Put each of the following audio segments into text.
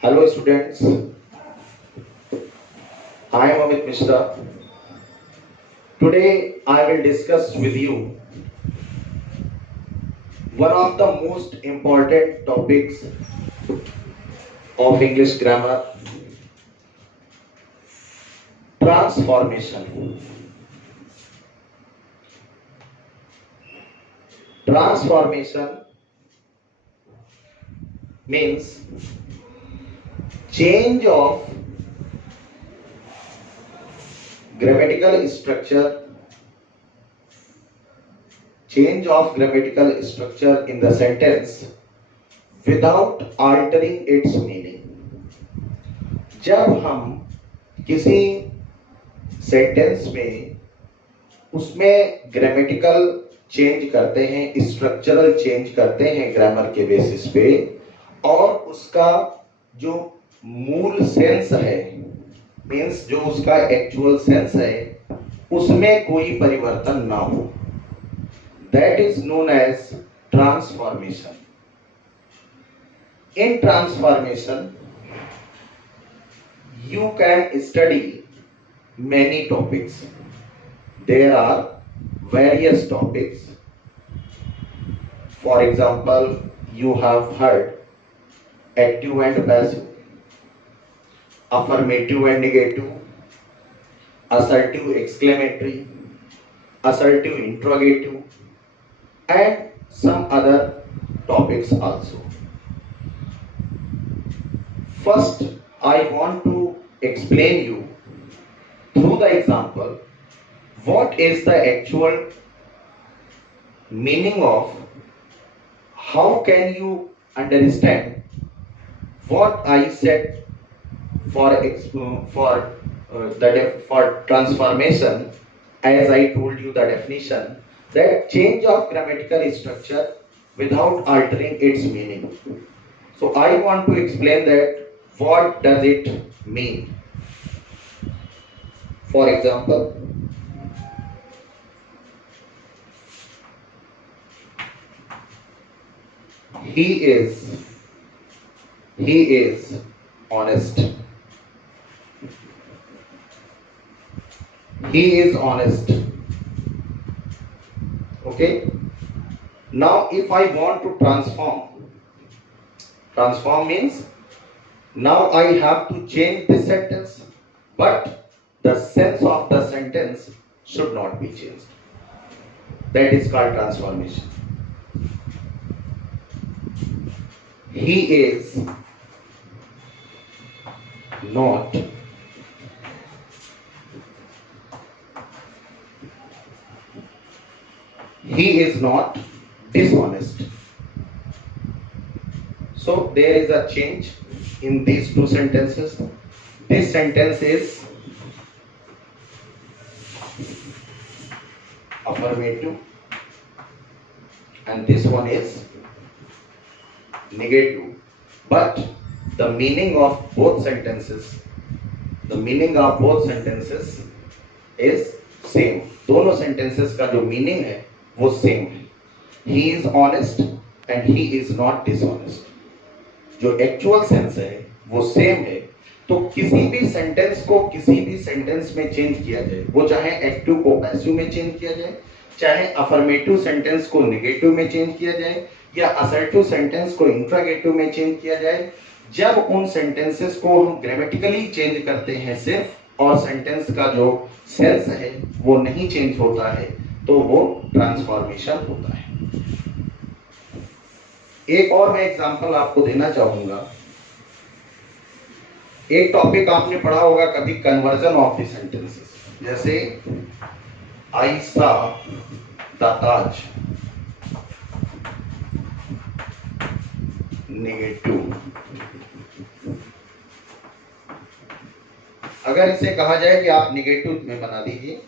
Hello students, I am Amit Mishra. Today I will discuss with you one of the most important topics of English grammar, transformation. Transformation means change of grammatical structure, in the sentence without altering its meaning. जब हम किसी sentence में उसमें grammatical change करते हैं, structural change करते हैं grammar के बेसिस पे, और उसका जो मूल सेंस है, मीन्स जो उसका एक्चुअल सेंस है, उसमें कोई परिवर्तन ना हो, that is known as transformation. In transformation you can study many topics. There are various topics. For example, you have heard active and passive, affirmative and negative, assertive exclamatory, assertive interrogative, and some other topics also. First, I want to explain you through the example what is the actual meaning of, how can you understand what I said for transformation, as I told you the definition, that change of grammatical structure without altering its meaning. So I want to explain that what does it mean. For example, he is honest. He is honest. Okay. Now if I want to transform means now I have to change this sentence, but the sense of the sentence should not be changed. That is called transformation. He is not dishonest. So there is a change in these two sentences. This sentence is affirmative and this one is negative, but the meaning of both sentences is same. दोनों sentences का जो meaning है वो same है. He is honest and he is not dishonest. जो actual sense है वो same है. तो किसी भी सेंटेंस को किसी भी सेंटेंस में चेंज किया जाए, वो चाहे एक्टिव को पैसिव में चेंज किया जाए, चाहे अफर्मेटिव सेंटेंस को नेगेटिव में चेंज किया जाए, या असर्टिव सेंटेंस को इंट्रोगेटिव में चेंज किया जाए, जब उन सेंटेंसेस को हम ग्रामेटिकली चेंज करते हैं सिर्फ, और सेंटेंस का जो सेंस है वो नहीं चेंज होता है, तो वो ट्रांसफॉर्मेशन होता है. एक और मैं एग्जांपल आपको देना चाहूंगा. एक टॉपिक आपने पढ़ा होगा कभी, कन्वर्जन ऑफ द सेंटेंसेस. जैसे आई सा द ताज, नेगेटिव. अगर इसे कहा जाए कि आप नेगेटिव में बना दीजिए,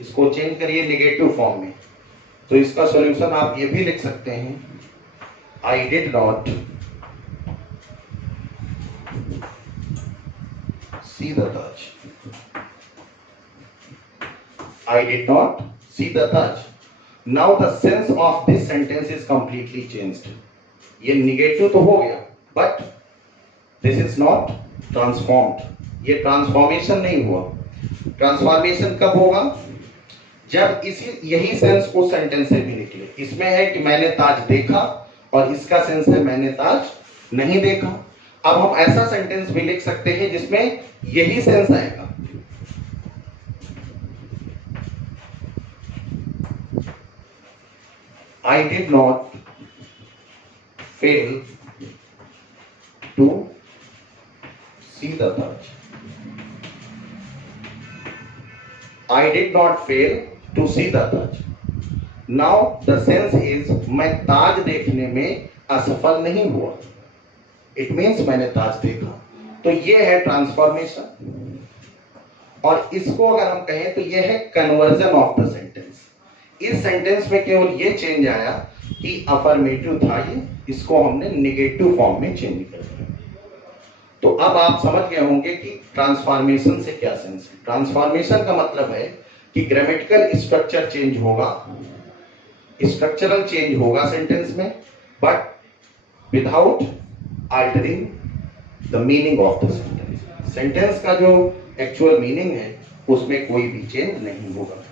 इसको चेंज करिए नेगेटिव फॉर्म में, तो इसका सॉल्यूशन आप ये भी लिख सकते हैं, I did not see the Taj. I did not see the Taj. Now the sense of this sentence is completely changed. ये निगेटिव तो हो गया, but this is not transformed, ये ट्रांसफॉर्मेशन नहीं हुआ। ट्रांसफॉर्मेशन कब होगा? जब इसी यही सेंस उस सेंटेंस से भी निकले। इसमें है कि मैंने ताज देखा, और इसका सेंस है मैंने ताज नहीं देखा। अब हम ऐसा सेंटेंस भी लिख सकते हैं जिसमें यही सेंस आएगा। I did not fail to see the Taj. I did not fail to see the Taj. Now the sense is मैं ताज देखने में असफल नहीं हुआ। It means मैंने ताज देखा। तो ये है ट्रांसफॉर्मेशन, और इसको अगर हम कहें तो ये है कन्वर्जन ऑफ द सेंटेंस। इस सेंटेंस में केवल ये चेंज आया कि अफर्मेटिव था ये, इसको हमने नेगेटिव फॉर्म में चेंज कर दिया। तो अब आप समझ गए होंगे कि ट्रांसफॉर्मेशन से क्या सेंस है। ट्रांसफॉर्मेशन का मतलब है कि ग्रामेटिकल स्ट्रक्चर चेंज होगा, स्ट्रक्चरल चेंज होगा सेंटेंस में, but without altering the meaning of the sentence. Sentence का जो एक्चुअल मीनिंग है उसमें कोई भी चेंज नहीं होगा।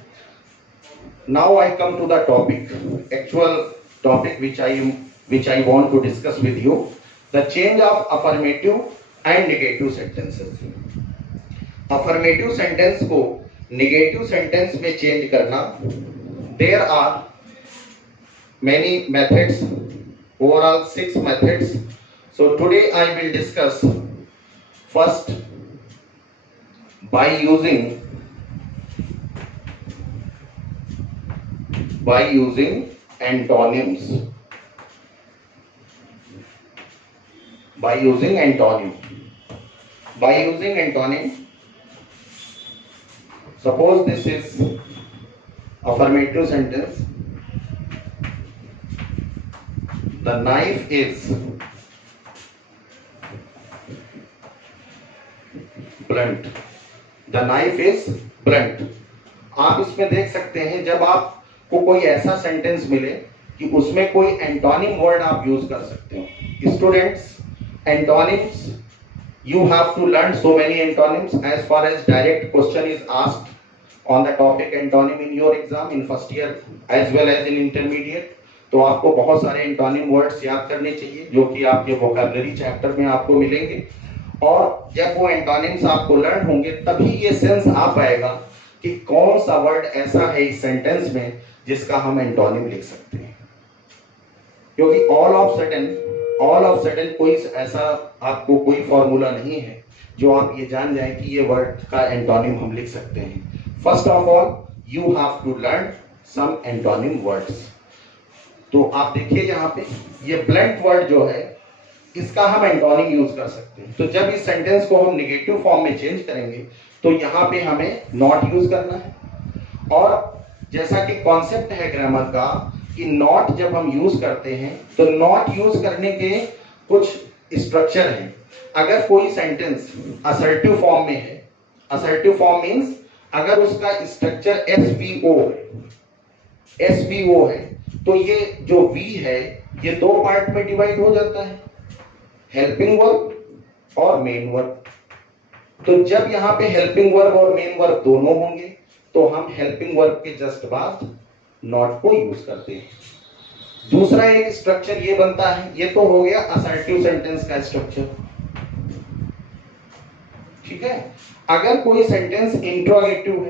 Now I come to the topic, actual topic which I want to discuss with you, the change of affirmative and negative sentences. Affirmative sentence को negative sentence में change करना, there are many methods, overall 6 methods. So today I will discuss first by using antonyms. By using antonym. Suppose this is affirmative sentence. The knife is blunt. The knife is blunt. आप इसमें देख सकते हैं जब आप को कोई ऐसा सेंटेंस मिले कि उसमें कोई एंटोनिम वर्ड आप यूज कर सकते हो। Students, antonyms, you have to learn so many antonyms as far as direct question is asked on the topic antonym in your exam in first year as well as in intermediate। तो आपको बहुत सारे antonym words याद करने चाहिए जो कि आपके वोकैबुलरी चैप्टर में आपको मिलेंगे, और जब वो एंटोनिम्स आपको लर्न होंगे तभी ये सेंस आ पाएगा कि कौन सा वर्ड ऐसा है इस सेंटेंस में जिसका हम एंटोनिम लिख सकते हैं। क्योंकि ऑल ऑफ सडन कोई ऐसा आपको कोई फॉर्मूला नहीं है जो आप ये जान जाए कि ये वर्ड का एंटोनिम हम लिख सकते हैं। First of all you have to learn some antonym words. तो आप देखिए यहाँ पे ये ब्लंट वर्ड जो है इसका हम एंटोनिम यूज कर सकते हैं। तो जब इस सेंटेंस को हम नेगेटिव फॉर्म में चेंज करेंगे तो यहाँ पे हमें नॉट यूज करना है, और जैसा कि कॉन्सेप्ट है ग्रामर का कि नॉट जब हम यूज करते हैं तो नॉट यूज करने के कुछ स्ट्रक्चर हैं। अगर कोई सेंटेंस असर्टिव फॉर्म में है, असर्टिव फॉर्म मींस अगर उसका स्ट्रक्चर एसवीओ है तो ये जो वी है ये दो पार्ट में डिवाइड हो जाता है, हेल्पिंग वर्ब और मेन वर्ब। तो जब यहाँ पे हेल्पिंग वर्ब और मेन वर्ब दोनों होंगे तो हम हेल्पिंग वर्ब के जस्ट बाद नॉट को यूज करते हैं। दूसरा एक स्ट्रक्चर ये बनता है, ये तो हो गया असर्टिव सेंटेंस का स्ट्रक्चर, ठीक है। अगर कोई सेंटेंस इंट्रोगेटिव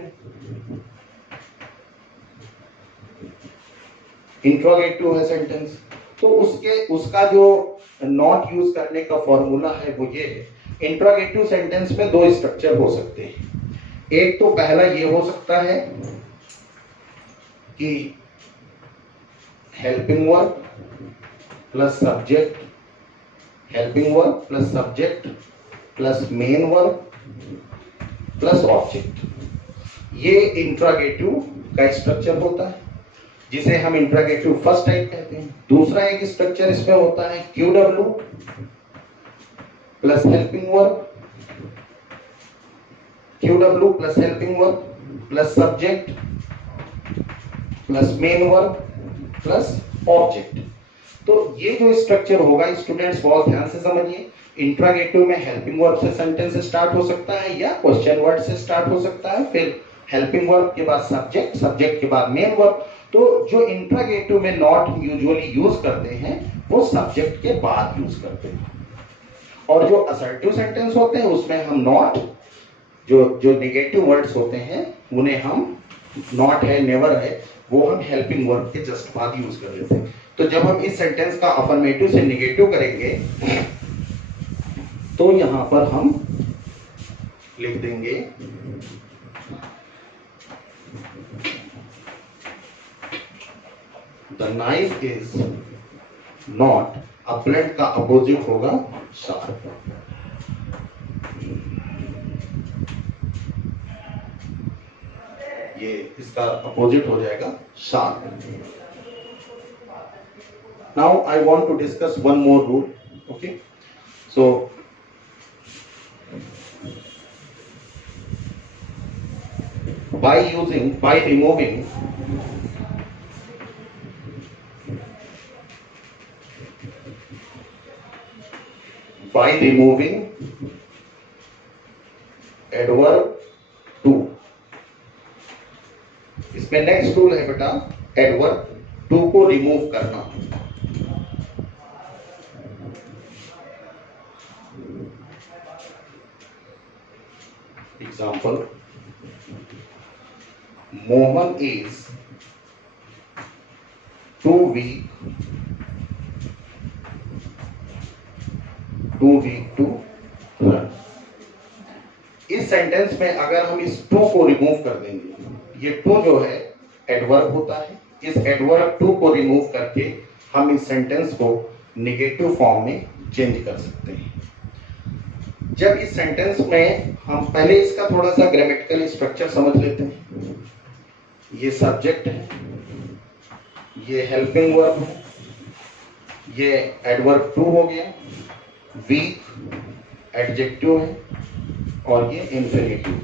है, सेंटेंस, तो उसका जो नॉट यूज करने का फॉर्मूला है वो ये है। इंट्रोगेटिव सेंटेंस में दो स्ट्रक्चर हो सकते हैं। एक तो पहला ये हो सकता है कि helping verb plus subject, helping verb plus subject plus main verb plus object, ये इंट्रोगेटिव का स्ट्रक्चर होता है जिसे हम इंट्रोगेटिव फर्स्ट टाइप कहते हैं। दूसरा एक स्ट्रक्चर इसमें होता है QW plus helping verb, QW plus helping verb plus subject plus main verb plus object. तो ये जो स्ट्रक्चर होगा स्टूडेंट्स बहुत ध्यान से समझिए, इंट्रोगेटिव में हेल्पिंग वर्ब से सेंटेंस स्टार्ट हो सकता है या क्वेश्चन वर्ड से स्टार्ट हो सकता है, फिर हेल्पिंग वर्ब के बाद सब्जेक्ट, सब्जेक्ट के बाद मेन वर्ब। तो जो इंट्रोगेटिव में नॉट यूजुअली यूज करते हैं वो सब्जेक्ट के बाद यूज करते हैं, और जो असर्टिव सेंटेंस होते हैं उसमें हम नॉट, जो जो नेगेटिव वर्ड्स होते हैं उन्हें हम नॉट है, नेवर है, वो हम हेल्पिंग वर्ब के जस्ट बाद यूज कर लेते हैं। तो जब हम इस सेंटेंस का अफर्मेटिव से नेगेटिव करेंगे तो यहां पर हम लिख देंगे द नाइफ इज नॉट, अपलेंट का अपोजिट होगा शार्प। ये इसका अपोजिट हो जाएगा sharp. Now I want to discuss one more rule, okay. So by removing adverb to, इसमें नेक्स्ट रूल है बेटा adverb to को रिमूव करना। Example, Mohan is too weak to run. इस सेंटेंस में अगर हम इस टू को रिमूव कर देंगे, ये टू जो है एडवर्ब होता है, इस एडवर्ब टू को रिमूव करके हम इस सेंटेंस को नेगेटिव फॉर्म में चेंज कर सकते हैं। जब इस सेंटेंस में हम पहले इसका थोड़ा सा ग्रामेटिकल स्ट्रक्चर समझ लेते हैं। ये सब्जेक्ट है, ये हेल्पिंग वर्ब है, ये एडवर्ब टू हो गया, वीक एडजेक्टिव है, और ये infinitive.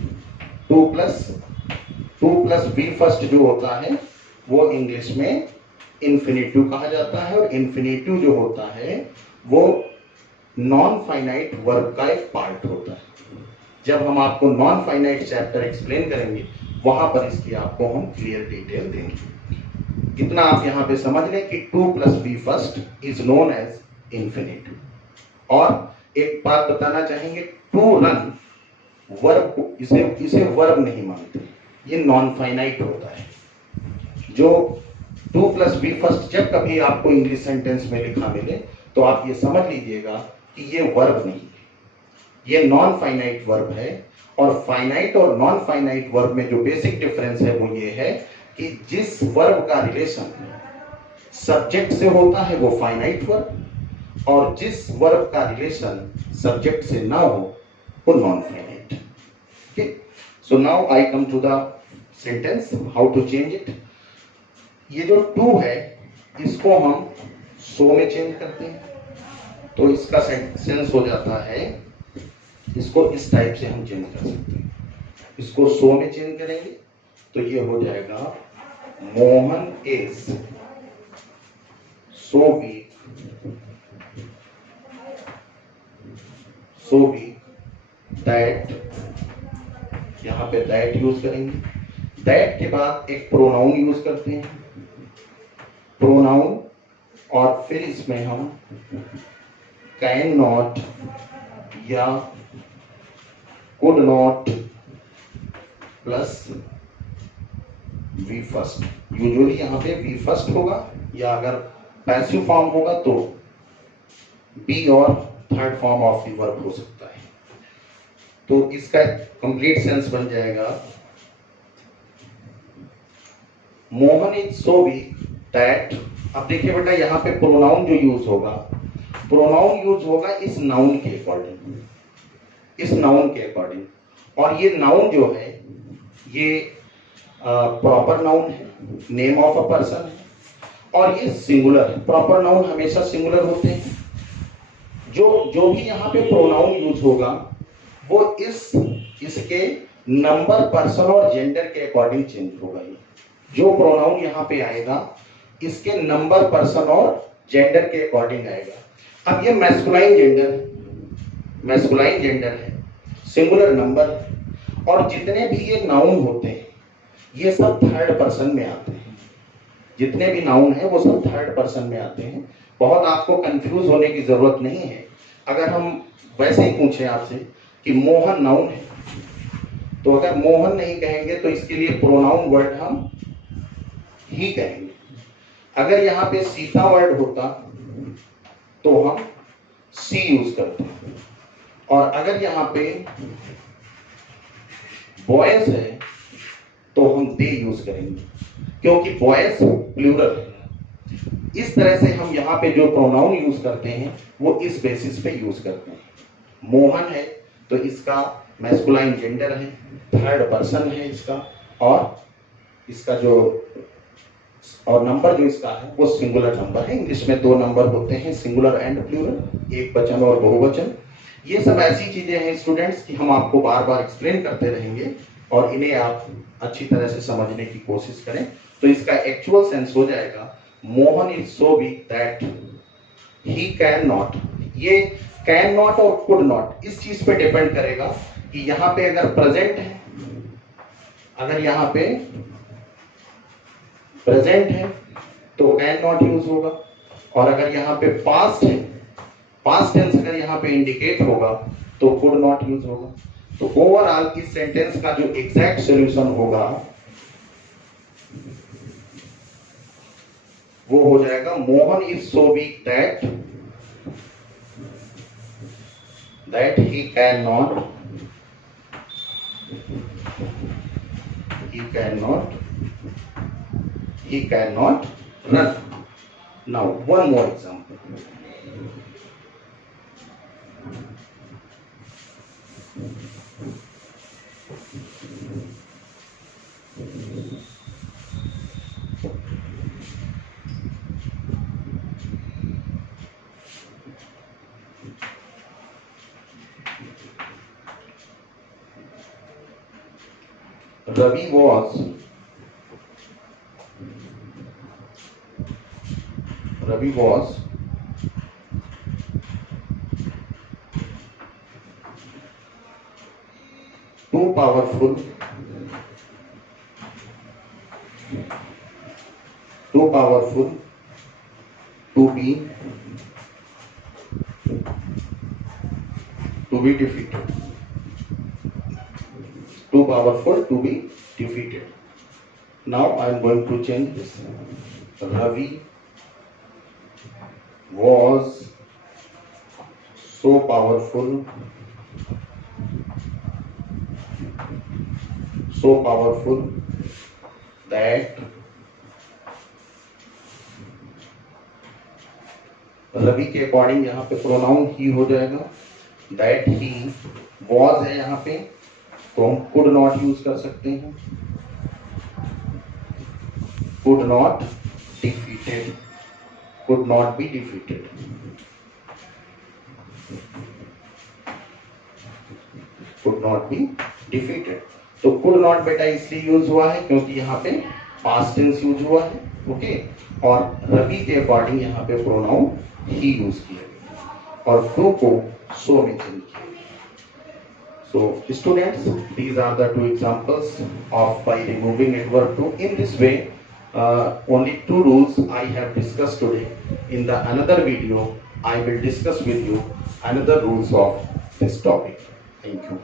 To plus V first जो होता है वो इंग्लिश में इंफिनिटिव कहा जाता है, और इंफिनिटिव जो होता है वो नॉन फाइनाइट वर्ब का एक पार्ट होता है। जब हम आपको नॉन फाइनाइट चैप्टर एक्सप्लेन करेंगे वहां पर इसकी आपको हम क्लियर डिटेल देंगे। इतना आप यहां पे समझ लें कि to plus B first is known as infinitive. और एक बात बताना चाहेंगे, टू रन वर्ब, इसे वर्ब नहीं मानते, ये नॉन फाइनाइट होता है। जो टू प्लस बी फर्स्ट जब कभी आपको इंग्लिश सेंटेंस में लिखा मिले तो आप ये समझ लीजिएगा कि ये वर्ब नहीं है, ये नॉन फाइनाइट वर्ब है। और फाइनाइट और नॉन फाइनाइट वर्ब में जो बेसिक डिफरेंस है वो ये है कि जिस वर्ब का रिलेशन सब्जेक्ट से होता है वो फाइनाइट वर्ब, और जिस वर्ब का रिलेशन सब्जेक्ट से ना हो वो non finite. Okay, so now I come to the sentence, how to change it. ये जो टू है इसको हम सो में चेंज करते हैं तो इसका सेंस हो जाता है, इसको इस टाइप से हम चेंज कर सकते हैं। इसको सो में चेंज करेंगे तो ये हो जाएगा Mohan is so weak that, यहां पे दैट यूज करेंगे। दैट के बाद एक प्रोनाउन यूज करते हैं, प्रोनाउन, और फिर इसमें हम कैन नॉट या could not plus V first. Usually यहां पे वी फर्स्ट होगा, या अगर पैसिव फॉर्म होगा तो बी और third form of the verb हो सकता है। तो इसका कंप्लीट सेंस बन जाएगा Mohan is so weak that. अब देखिए बेटा यहां पे प्रोनाउन जो यूज होगा, प्रोनाउन यूज होगा इस नाउन के अकॉर्डिंग, इस नाउन के अकॉर्डिंग। और ये नाउन जो है ये प्रॉपर नाउन है, नेम ऑफ अ पर्सन है, और ये सिंगुलर है। प्रॉपर नाउन हमेशा सिंगुलर होते हैं। जो भी यहाँ पे प्रोनाउन यूज होगा वो इसके नंबर, पर्सन और जेंडर के अकॉर्डिंग चेंज होगा। ये जो प्रोनाउन यहाँ पे आएगा इसके नंबर, पर्सन और जेंडर के अकॉर्डिंग आएगा। अब ये मैस्कुलाइन जेंडर है, मैस्कुलाइन जेंडर है, सिंगुलर नंबर है, और जितने भी ये नाउन होते हैं ये सब थर्ड पर्सन में आते हैं। जितने भी नाउन है वो सब थर्ड पर्सन में आते हैं। बहुत आपको कंफ्यूज होने की जरूरत नहीं है। अगर हम वैसे ही पूछें आपसे कि मोहन नाउन है, तो अगर मोहन नहीं कहेंगे तो इसके लिए प्रोनाउन वर्ड हम ही कहेंगे। अगर यहाँ पे सीता वर्ड होता तो हम सी यूज करते हैं, और अगर यहाँ पे बॉयज है तो हम दे यूज करेंगे, क्योंकि बॉयज प्लूरल है। इस तरह से हम यहाँ पे जो प्रोनाउन यूज करते हैं वो इस बेसिस पे यूज करते हैं। मोहन है तो इसका मैस्कुलाइन जेंडर है, थर्ड पर्सन है इसका, और इसका जो और नंबर जो इसका है वो सिंगुलर नंबर है। इंग्लिश में दो नंबर होते हैं, सिंगुलर एंड प्लूरल, एक वचन और बहुवचन। ये सब ऐसी चीजें हैं स्टूडेंट्स कि हम आपको बार बार एक्सप्लेन करते रहेंगे और इन्हें आप अच्छी तरह से समझने की कोशिश करें। तो इसका एक्चुअल सेंस हो जाएगा, Mohan is so weak that he can not. ये कैन नॉट और कुड नॉट इस चीज पे डिपेंड करेगा कि यहाँ पे अगर प्रेजेंट है, अगर यहाँ पे प्रेजेंट है तो कैन नॉट यूज होगा, और अगर यहाँ पे पास्ट है, पास्ट टेंस अगर यहाँ पे इंडिकेट होगा तो कुड नॉट यूज होगा। तो ओवरऑल इस सेंटेंस का जो एग्जैक्ट सॉल्यूशन होगा वो हो जाएगा, Mohan is so weak that he can not run. Now one more example. Ravi was too powerful to be defeated. Too powerful to be defeated. Now I am going to change this. Ravi was so powerful that Ravi के according यहाँ पे pronoun ही हो जाएगा, that he was है यहाँ पे तो हम कुड नॉट यूज कर सकते हैं, कुड नॉट बी डिफीटेड, तो कुड नॉट बेटा इसलिए यूज हुआ है क्योंकि यहाँ पे पास्ट टेंस यूज हुआ है, ओके, और रवि के अकॉर्डिंग यहाँ पे प्रोनाउन ही यूज किया गया और टू को सो में चेंज किया गया। So students, these are the two examples of by removing adverb to. In this way, only two rules I have discussed today. In the another video, I will discuss with you another rules of this topic. Thank you.